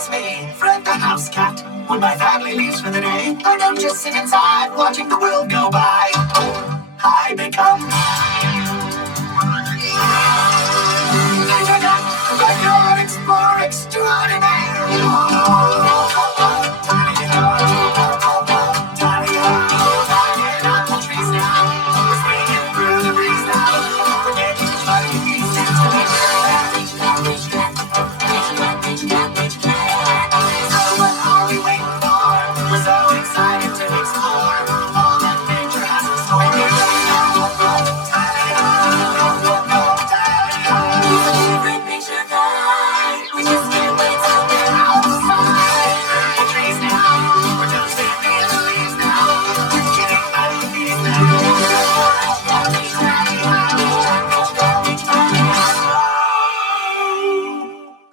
It's me, Fred the house cat. When my family leaves for the day, I don't just sit inside watching the world go by. I become Tiger Cat, the backyard explorer extraordinaire.